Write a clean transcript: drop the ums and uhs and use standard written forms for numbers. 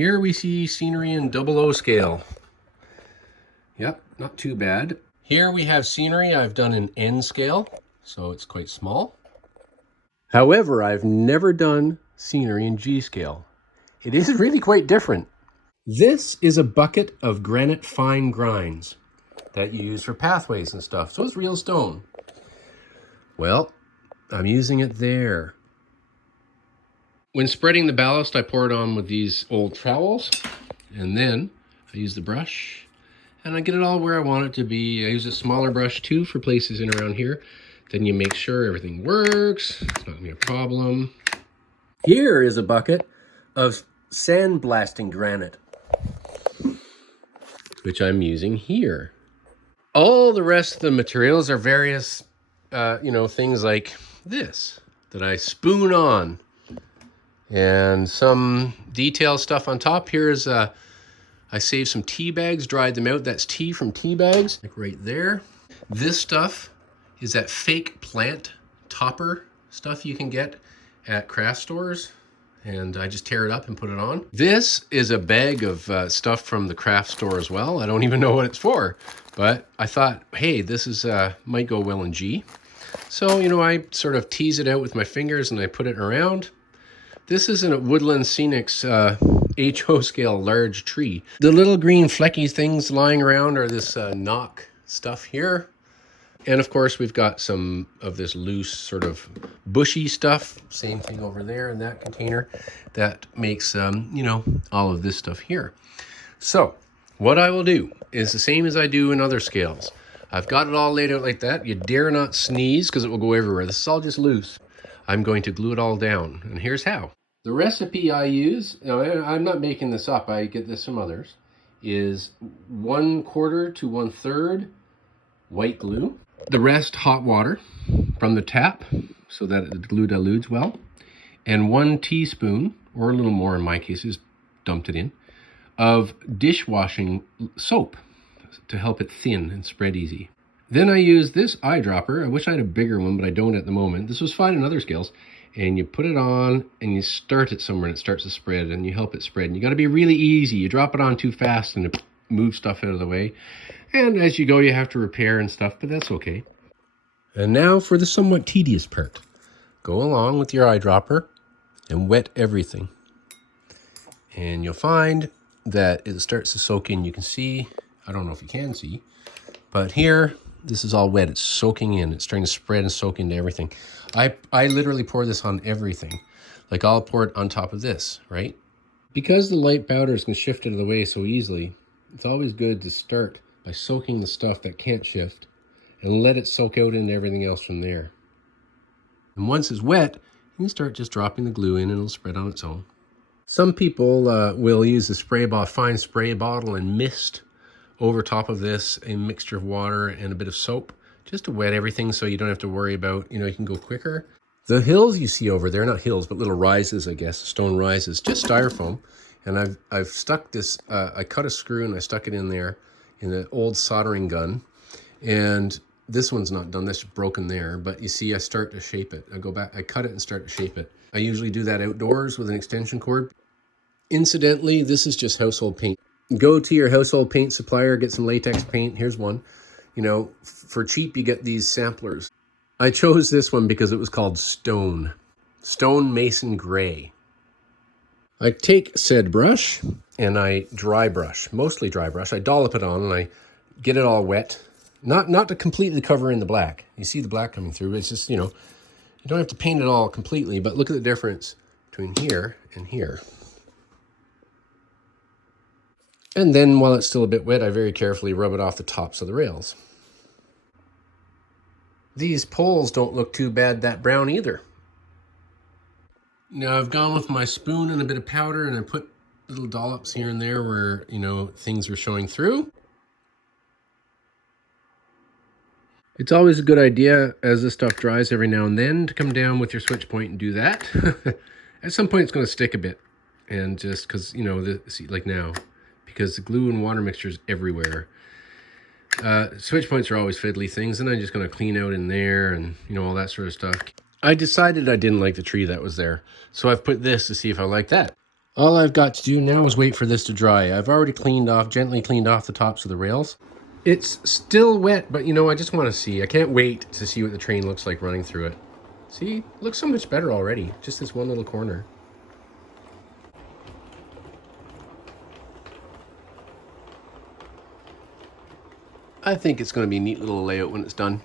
Here we see scenery in 00 scale. Yep, not too bad. Here we have scenery I've done in N scale, so it's quite small. However, I've never done scenery in G scale. It is really quite different. This is a bucket of granite fine grinds that you use for pathways and stuff. So it's real stone. Well, I'm using it there. When spreading the ballast, I pour it on with these old trowels, and then I use the brush and I get it all where I want it to be. I use a smaller brush too for places in around here. Then you make sure everything works. It's not gonna be a problem. Here is a bucket of sandblasting granite, which I'm using here. All the rest of the materials are various, things like this that I spoon on, and some detail stuff on top. Here's I saved some tea bags, dried them out. That's tea from tea bags, like right there. This stuff is that fake plant topper stuff you can get at craft stores. And I just tear it up and put it on. This is a bag of stuff from the craft store as well. I don't even know what it's for, but I thought, hey, this is might go well in G. So, I sort of tease it out with my fingers and I put it around. This is a Woodland Scenics HO scale large tree. The little green flecky things lying around are this knock stuff here. And of course, we've got some of this loose sort of bushy stuff. Same thing over there in that container. That makes, all of this stuff here. So what I will do is the same as I do in other scales. I've got it all laid out like that. You dare not sneeze because it will go everywhere. This is all just loose. I'm going to glue it all down. And here's how. The recipe I use, I'm not making this up, I get this from others, is 1/4 to 1/3 white glue. The rest hot water from the tap so that the glue dilutes well. And 1 teaspoon, or a little more in my case, just dumped it in, of dishwashing soap to help it thin and spread easy. Then I use this eyedropper. I wish I had a bigger one, but I don't at the moment. This was fine in other scales. And you put it on and you start it somewhere and it starts to spread and you help it spread. And you got to be really easy. You drop it on too fast and it moves stuff out of the way. And as you go, you have to repair and stuff, but that's okay. And now for the somewhat tedious part. Go along with your eyedropper and wet everything. And you'll find that it starts to soak in. You can see, I don't know if you can see, but here, this is all wet. It's soaking in. It's starting to spread and soak into everything. I literally pour this on everything. Like I'll pour it on top of this, right? Because the light powders can shift out of the way so easily, it's always good to start by soaking the stuff that can't shift and let it soak out into everything else from there. And once it's wet, you can start just dropping the glue in and it'll spread on its own. Some people will use a fine spray bottle and mist over top of this a mixture of water and a bit of soap just to wet everything so you don't have to worry about, you can go quicker. The hills you see over there, not hills, but little rises, I guess, stone rises, just styrofoam. And I've stuck this, I cut a screw and I stuck it in there in an old soldering gun. And this one's not done, this is broken there, but you see I start to shape it. I go back, I cut it and start to shape it. I usually do that outdoors with an extension cord. Incidentally, this is just household paint. Go to your household paint supplier, get some latex paint. Here's one. For cheap, you get these samplers. I chose this one because it was called Stone Mason Gray. I take said brush and I mostly dry brush. I dollop it on and I get it all wet. Not to completely cover in the black. You see the black coming through. It's just, you don't have to paint it all completely, but look at the difference between here and here. And then while it's still a bit wet, I very carefully rub it off the tops of the rails. These poles don't look too bad that brown either. Now I've gone with my spoon and a bit of powder and I put little dollops here and there where, things were showing through. It's always a good idea as this stuff dries every now and then to come down with your switch point and do that. At some point it's going to stick a bit. And just because, see, like now, because the glue and water mixture is everywhere. Switch points are always fiddly things, and I'm just going to clean out in there and, all that sort of stuff. I decided I didn't like the tree that was there, so I've put this to see if I like that. All I've got to do now is wait for this to dry. I've already gently cleaned off the tops of the rails. It's still wet, but you know, I just want to see. I can't wait to see what the train looks like running through it. See, it looks so much better already. Just this one little corner. I think it's going to be a neat little layout when it's done.